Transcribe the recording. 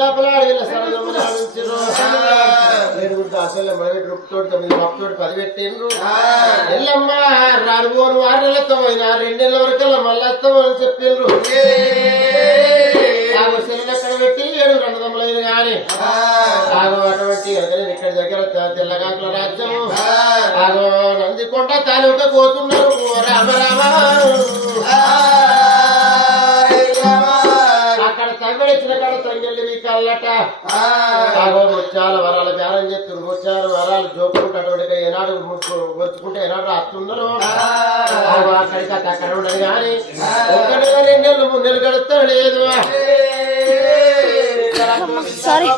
లోపల అడవిల సరళములు ఆడించారు అసలు మనకి రుక్తోటి 9 భక్తోటి 10 పెట్టిండ్రు ఎల్లమ్మ రానుబోను 6 నెలలతో అయినా 2 నెలల వరకల్లా మళ్ళీ వస్తామని చెప్పిండ్రు అక్కడ పెట్టి 7 రణదమ్ములైన గాని ఆగో అటువంటి ఇక్కడ దగ్గర తెల్లగాకుల రాజ్యము ఆగో నందికొండ తాలూకా పోతున్నారు రామ రామ అక్కడ తగ్గడిచ్చిన కాడ తంగెళ్ళి మీ కల్లట ఆగో ముత్యాల వరాల బేరం చెప్తున్నారు ముత్యాల వరాలు జోపుకుంటే అటువంటి ఏనాడు వచ్చుకుంటే ఏనాడు రాస్తున్నారు అక్కడికి అక్కడ ఉండదు కానీ 1 నెల 2 నెలలు 3 నెలలు గడుస్తాడు లేదు Sorry.